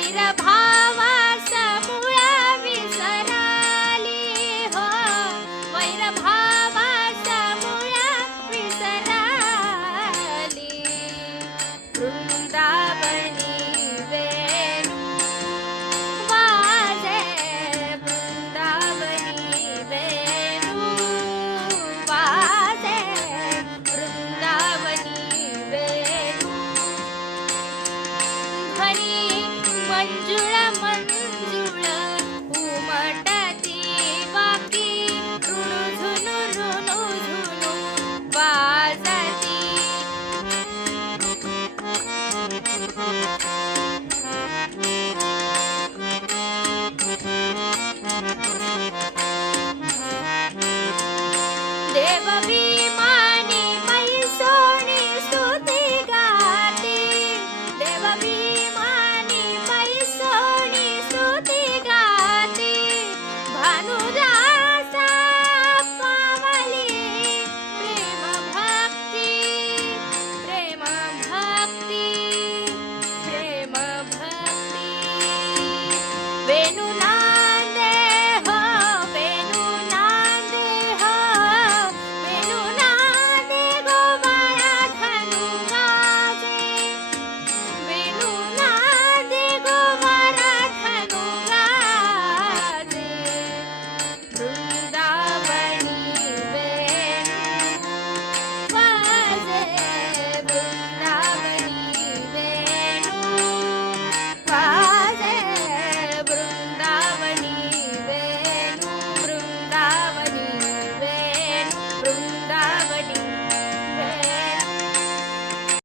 ভাইরে ভাই